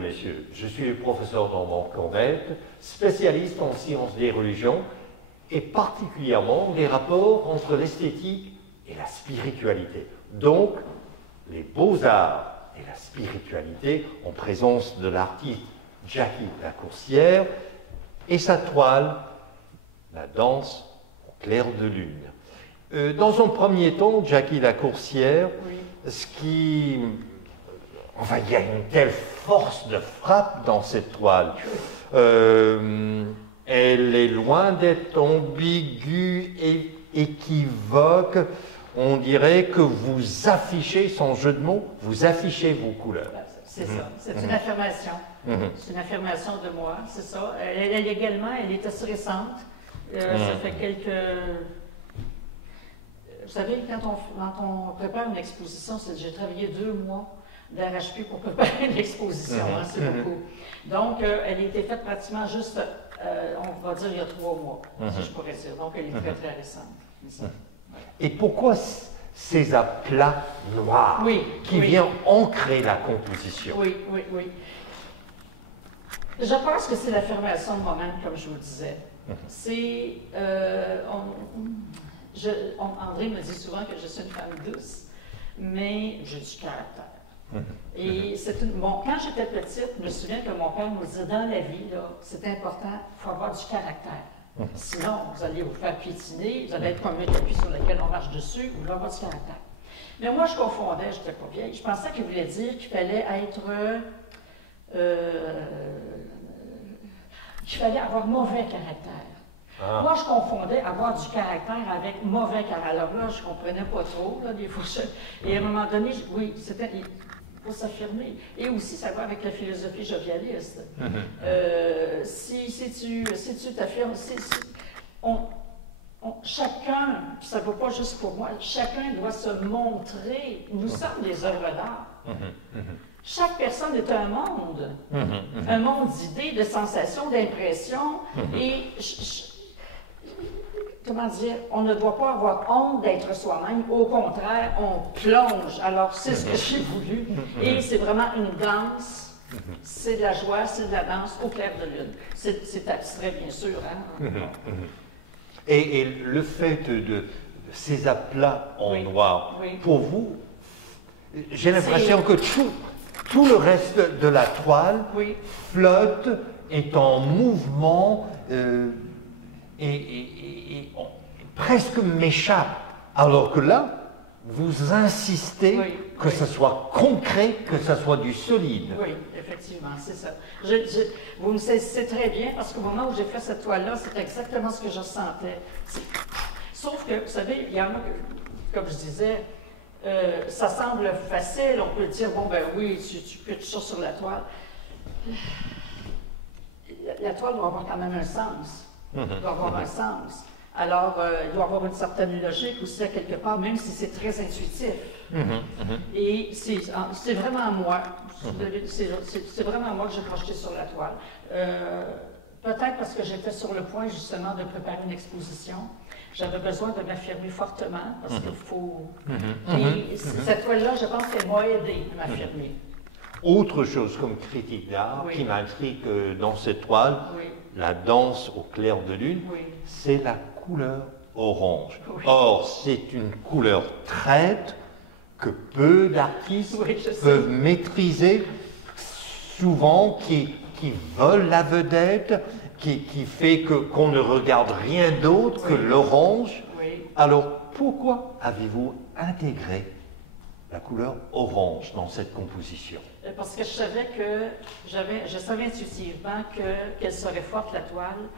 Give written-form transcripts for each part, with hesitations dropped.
mesdames, messieurs, je suis le professeur Normand Cornette, spécialiste en sciences des religions et particulièrement des rapports entre l'esthétique et la spiritualité. Donc, les beaux-arts et la spiritualité en présence de l'artiste Jackie Lacourcière et sa toile, la danse au clair de lune. Dans un premier temps, Jackie Lacourcière, ce qui... Enfin, il y a une telle force de frappe dans cette toile. Elle est loin d'être ambiguë et équivoque. On dirait que vous affichez, sans jeu de mots, vous affichez vos couleurs. C'est ça, c'est une affirmation. C'est une affirmation de moi, c'est ça. Elle également, elle est assez récente. Ça fait quelques... Vous savez, quand on prépare une exposition, j'ai travaillé 2 mois d'arrache-pied pour préparer une exposition, hein, c'est beaucoup. Donc, elle a été faite pratiquement juste, on va dire, il y a 3 mois, si je pourrais dire. Donc, elle est très, très récente. Voilà. Et pourquoi ces aplats noirs qui viennent ancrer la composition? Oui. Je pense que c'est l'affirmation de moi-même, comme je vous disais. C'est... André me dit souvent que je suis une femme douce, mais j'ai du caractère. Et quand j'étais petite, je me souviens que mon père nous disait, dans la vie, c'est important, il faut avoir du caractère. Sinon, vous allez vous faire piétiner, vous allez être comme un tapis sur lequel on marche dessus, vous devez avoir du caractère. Mais moi, je confondais, je n'étais pas vieille, je pensais qu'il voulait dire qu'il fallait être... qu'il fallait avoir mauvais caractère. Moi, je confondais avoir du caractère avec mauvais caractère. Alors là, je ne comprenais pas trop, là, des fois. Et à un moment donné, oui, c'était... Il faut s'affirmer. Et aussi, ça va avec la philosophie jovialiste. Si tu t'affirmes, chacun, ça ne vaut pas juste pour moi, chacun doit se montrer. Nous sommes des œuvres d'art. Chaque personne est un monde d'idées, de sensations, d'impressions. Et comment dire, on ne doit pas avoir honte d'être soi-même. Au contraire, on plonge. Alors, c'est ce que j'ai voulu. Et c'est vraiment une danse. C'est de la joie, c'est de la danse au clair de lune. C'est abstrait, bien sûr. Hein? Et le fait de ces aplats en noir, pour vous, j'ai l'impression que tout le reste de la toile flotte, est en mouvement et presque m'échappe. Alors que là, vous insistez que ce soit concret, que ce soit du solide. Oui, effectivement, c'est ça. Vous me saisissez très bien parce qu'au moment où j'ai fait cette toile-là, c'est exactement ce que je ressentais. Sauf que, vous savez, il y en a, comme je disais, ça semble facile, on peut dire, bon ben oui, tu peux tout ça sur la toile. La toile doit avoir quand même un sens. Doit avoir un sens. Alors, il doit y avoir une certaine logique aussi à quelque part, même si c'est très intuitif. Et c'est vraiment moi. C'est vraiment moi que j'ai projeté sur la toile. Peut-être parce que j'étais sur le point justement de préparer une exposition. J'avais besoin de m'affirmer fortement parce qu'il faut... Et cette toile-là, je pense qu'elle m'a aidé à m'affirmer. Autre chose comme critique d'art qui m'intrigue dans cette toile, la danse au clair de lune, c'est la couleur orange. Or, c'est une couleur traite que peu d'artistes peuvent maîtriser, souvent qui vole la vedette, qui fait qu'on ne regarde rien d'autre que l'orange. Alors, pourquoi avez-vous intégré la couleur orange dans cette composition? Parce que je savais intuitivement qu'elle serait forte, la toile.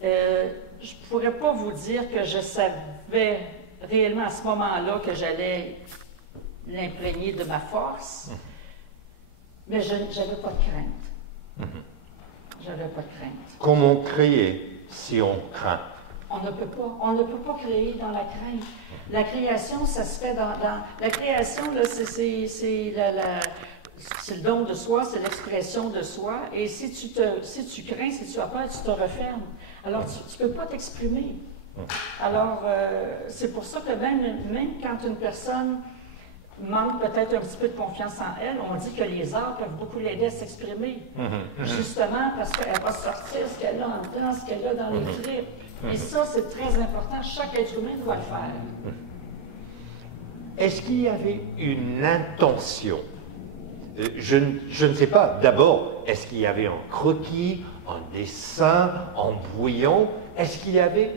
Je ne pourrais pas vous dire que je savais réellement à ce moment-là que j'allais l'imprégner de ma force, mais je n'avais pas de crainte. J'avais pas de crainte. Comment créer si on craint? On ne peut pas créer dans la crainte. La création, ça se fait dans la création, c'est le don de soi, c'est l'expression de soi. Et si tu crains, si tu as peur, tu te refermes. Alors, tu ne peux pas t'exprimer. Alors, c'est pour ça que même quand une personne manque peut-être un petit peu de confiance en elle, on dit que les arts peuvent beaucoup l'aider à s'exprimer. Justement parce qu'elle va sortir ce qu'elle a en dedans, ce qu'elle a dans les tripes. Et ça, c'est très important. Chaque être humain doit le faire. Est-ce qu'il y avait une intention? Je ne sais pas. D'abord, est-ce qu'il y avait un croquis, un dessin, un brouillon? Est-ce qu'il y avait,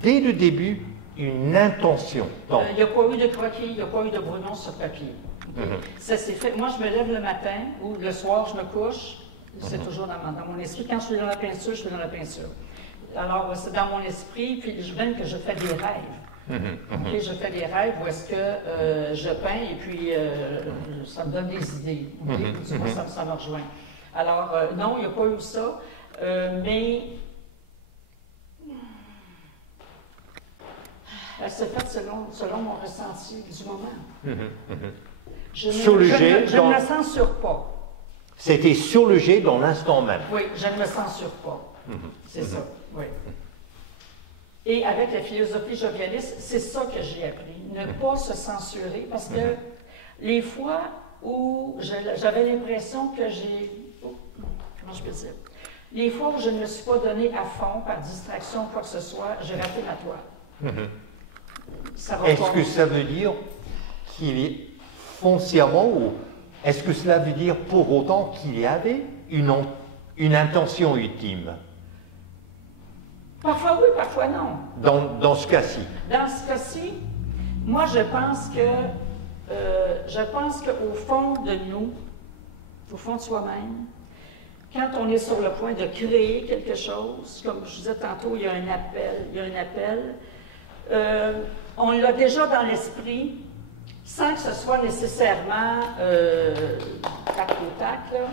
dès le début, une intention? Il n'y a pas eu de croquis, il n'y a pas eu de brouillon sur papier. Ça s'est fait. Moi, je me lève le matin ou le soir, je me couche. C'est toujours dans mon esprit. Quand je suis dans la peinture, je suis dans la peinture. Alors, c'est dans mon esprit, puis même que je fais des rêves. Okay, je fais des rêves où est-ce que je peins et puis ça me donne des idées. Okay? Ça me rejoint. Alors, non, il n'y a pas eu ça, mais elle s'est faite selon mon ressenti du moment. Je ne me censure pas. C'était sur le jet dans l'instant même. Oui, je ne me censure pas. C'est ça, oui. Et avec la philosophie jovialiste, c'est ça que j'ai appris. Ne pas se censurer, parce que les fois où j'avais l'impression que comment je peux dire? Les fois où je ne me suis pas donné à fond par distraction ou quoi que ce soit, j'ai raté ma toile. Est-ce que ça veut dire qu'il est foncièrement, ou est-ce que cela veut dire pour autant qu'il y avait une intention ultime? Parfois oui, parfois non. Dans ce cas-ci? Dans ce cas-ci, moi je pense qu'au fond de nous, au fond de soi-même, quand on est sur le point de créer quelque chose, comme je disais tantôt, il y a un appel, on l'a déjà dans l'esprit, sans que ce soit nécessairement tac au tac, là.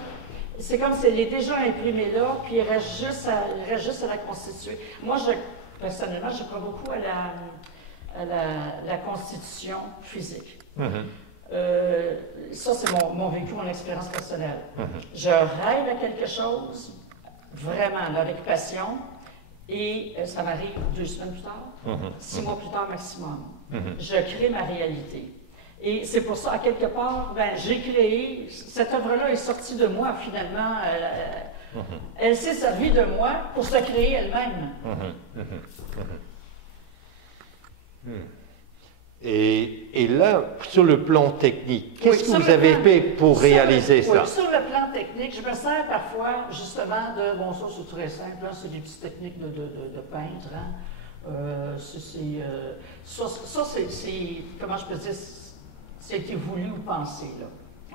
C'est comme s'il est déjà imprimé là, puis il reste juste à la constituer. Moi, personnellement, je crois beaucoup à la constitution physique. Ça, c'est mon vécu, mon expérience personnelle. Je rêve à quelque chose, vraiment, la récupération, et ça m'arrive 2 semaines plus tard, 6 mois plus tard maximum. Je crée ma réalité. Et c'est pour ça, à quelque part, j'ai créé, cette œuvre-là est sortie de moi, finalement. Elle s'est servie de moi pour se créer elle-même. Et là, sur le plan technique, qu'est-ce que vous avez fait pour réaliser ça? Sur le plan technique, je me sers parfois, justement, ça c'est très simple, là, c'est des petites techniques de peintre. Hein. Ça, c'est, comment je peux dire, c'était voulu ou pensé, là.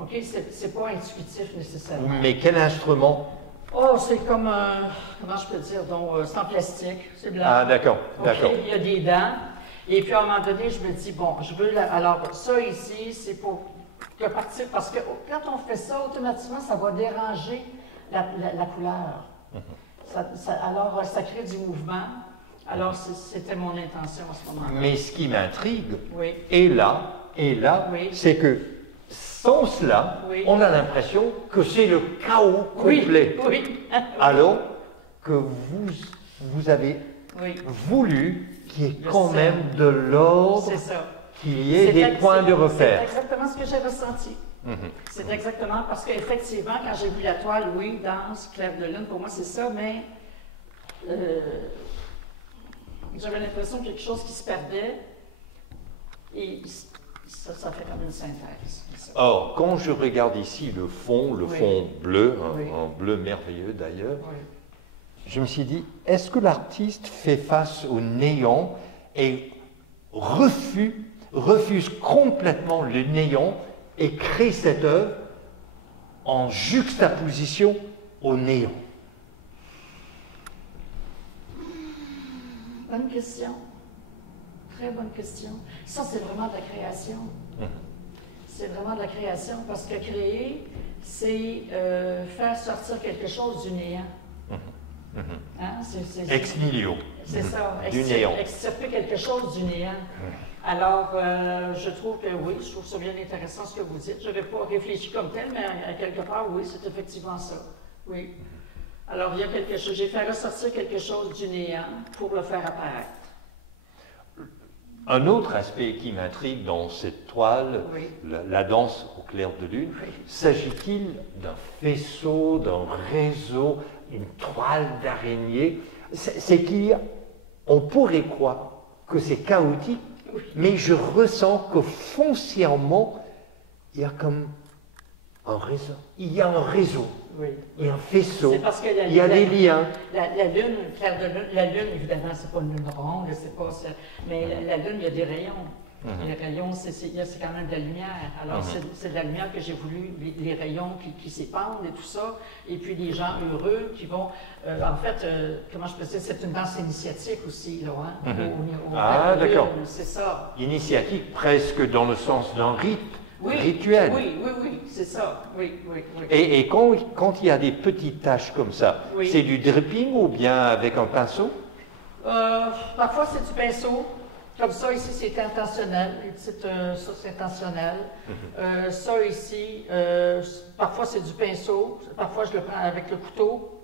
OK? C'est pas intuitif nécessairement. Mais quel instrument? Oh, c'est comme comment je peux dire, donc, c'est en plastique, c'est blanc. Ah, d'accord, d'accord. Il y a des dents. Et puis, à un moment donné, je me dis, bon, je veux... Alors, ça ici, c'est pour que partir... Parce que quand on fait ça, automatiquement, ça va déranger la couleur. Alors, ça crée du mouvement. Alors, c'était mon intention à ce moment-là. Mais ce qui m'intrigue, oui. et là, oui. c'est que sans cela, oui. on a l'impression que c'est le chaos complet. Oui, oui. Alors que vous avez voulu qu'il y ait quand même de l'ordre, qu'il y ait des points de repère. C'est exactement ce que j'ai ressenti. C'est exactement, parce qu'effectivement, quand j'ai vu la toile, oui, danse, clair de lune, pour moi c'est ça, mais j'avais l'impression quelque chose qui se perdait, et ça fait comme une synthèse. Or, quand je regarde ici le fond bleu, un bleu merveilleux d'ailleurs, je me suis dit, est-ce que l'artiste fait face au néant et refuse complètement le néant et crée cette œuvre en juxtaposition au néant? Bonne question. Très bonne question. Ça, c'est vraiment de la création. C'est vraiment de la création parce que créer, c'est faire sortir quelque chose du néant. Hein? Ex nihilo. C'est ça, du néant. Extirper quelque chose du néant. Alors, je trouve que oui, je trouve ça bien intéressant ce que vous dites. Je n'avais pas réfléchi comme tel, mais à quelque part, oui, c'est effectivement ça. Oui. Alors, il y a quelque chose, j'ai fait ressortir quelque chose du néant pour le faire apparaître. Un autre aspect qui m'intrigue dans cette toile, Oui. la danse au clair de lune, Oui. s'agit-il d'un faisceau, d'un réseau, une toile d'araignée? C'est qu'on pourrait croire que c'est chaotique, Oui. mais je ressens que foncièrement, il y a comme un réseau. Il y a un réseau, Oui. il y a un faisceau, C'est parce que il y a des liens. La lune, clair de lune, la lune, évidemment, c'est pas une lune ronde, c'est pas ça, mais la lune, il y a des rayons. Les rayons, c'est quand même de la lumière. Alors, c'est de la lumière que j'ai voulu, les rayons qui s'épandent et tout ça, et puis les gens heureux qui vont... en fait, comment je peux dire, c'est une danse initiatique aussi, là, hein, Ah, d'accord. C'est ça. Initiatique presque dans le sens d'un rite, Oui, rituel. oui, c'est ça. Oui. Et quand il y a des petites taches comme ça, Oui. c'est du dripping ou bien avec un pinceau? Parfois, c'est du pinceau. Comme ça, ici, c'est intentionnel. Ça, c'est intentionnel. Ça, ici, parfois, c'est du pinceau. Parfois, je le prends avec le couteau.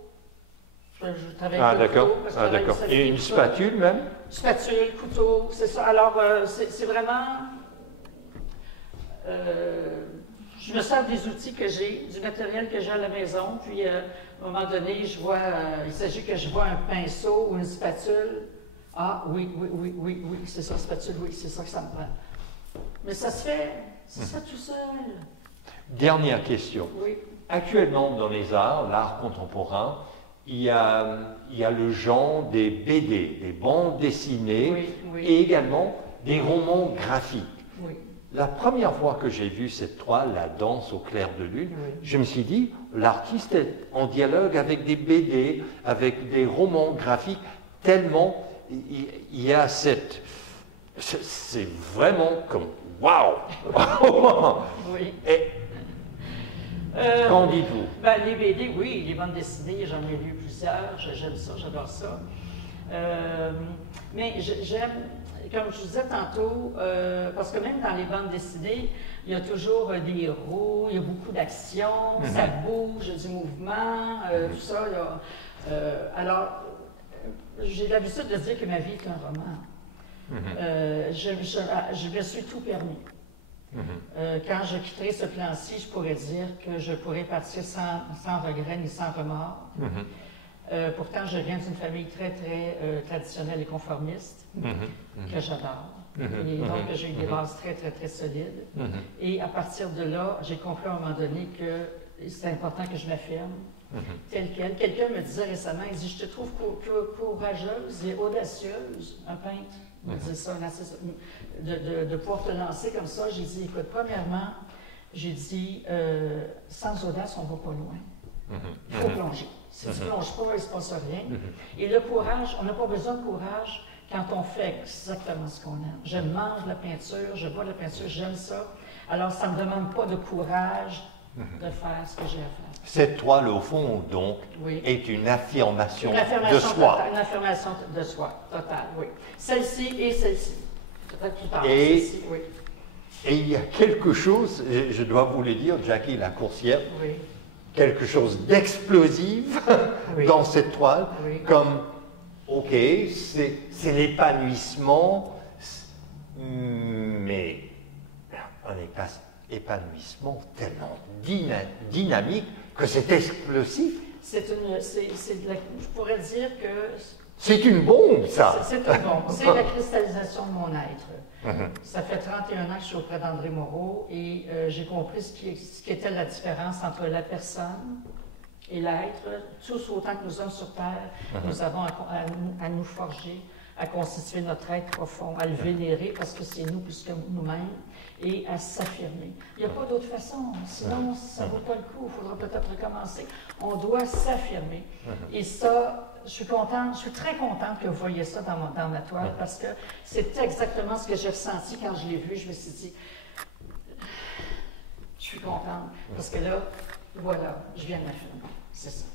Je travaille avec le couteau. Ah, d'accord. Et une spatule même? Spatule, couteau, c'est ça. Alors, c'est vraiment... je me sers des outils que j'ai, du matériel que j'ai à la maison. Puis, à un moment donné, je vois... il s'agit que je vois un pinceau ou une spatule. Ah, oui, c'est ça, spatule, oui, c'est ça que ça me prend. Mais ça se fait, tout seul. Dernière question. Oui. Actuellement, dans les arts, l'art contemporain, il y a le genre des BD, des bandes dessinées, et également des romans graphiques. Oui. La première fois que j'ai vu cette toile, la danse au clair de lune, je me suis dit, l'artiste est en dialogue avec des BD, avec des romans graphiques, tellement il y a cette... C'est vraiment comme... Waouh! Oui. Qu'en dites-vous? Ben, les BD, oui, les bandes dessinées, j'en ai lu plusieurs, j'aime ça, j'adore ça. Mais j'aime, comme je vous disais tantôt, parce que même dans les bandes dessinées, il y a toujours des héros, il y a beaucoup d'action, ça bouge, du mouvement, tout ça. Alors, j'ai l'habitude de dire que ma vie est un roman. Je me suis tout permis. Quand je quitterai ce plan-ci, je pourrais dire que je pourrais partir sans regret ni sans remords. Pourtant, je viens d'une famille très, très traditionnelle et conformiste, que j'adore. Et donc, j'ai eu des bases très, très, très solides. Et à partir de là, j'ai compris à un moment donné que c'est important que je m'affirme. Telle quelle. Quelqu'un me disait récemment, il dit, je te trouve courageuse et audacieuse, un peintre me disait ça, de pouvoir te lancer comme ça. J'ai dit, écoute, premièrement, j'ai dit, sans audace, on ne va pas loin. Il faut plonger. Si tu ne plonges pas, il ne se passe rien. Et le courage, on n'a pas besoin de courage quand on fait exactement ce qu'on aime. Je mange la peinture, je bois la peinture, j'aime ça. Alors, ça ne me demande pas de courage de faire ce que j'ai à faire. Cette toile, au fond, donc, est une affirmation, de soi. Une affirmation de soi, totale, oui. Celle-ci et celle-ci. Peut-être plus tard, et celle-ci, oui. Et il y a quelque chose, je dois vous le dire, Jackie la coursière, quelque chose d'explosif dans cette toile, comme, ok, c'est l'épanouissement, mais un épanouissement tellement dynamique que c'est explosif. Je pourrais dire que... C'est une bombe, ça! C'est une bombe. C'est la cristallisation de mon être. Ça fait 31 ans que je suis auprès d'André Moreau et j'ai compris ce qui était la différence entre la personne et l'être. Tous autant que nous sommes sur Terre, nous avons à nous forger, à constituer notre être profond, à le vénérer parce que c'est nous plus que nous-mêmes et à s'affirmer. Il n'y a pas d'autre façon, sinon ça ne vaut pas le coup, il faudra peut-être recommencer. On doit s'affirmer. Et ça, je suis très contente que vous voyez ça dans ma toile parce que c'est exactement ce que j'ai ressenti quand je l'ai vu. Je me suis dit, je suis contente parce que là, voilà, je viens de m'affirmer. C'est ça.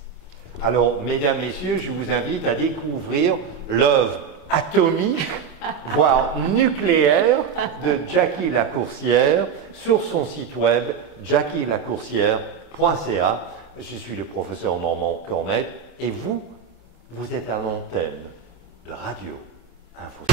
Alors, mesdames, messieurs, je vous invite à découvrir l'œuvre atomique, voire nucléaire, de Jackie Lacourcière sur son site web jackielacourcière.ca. Je suis le professeur Normand Cornet et vous êtes à l'antenne de Radio Info.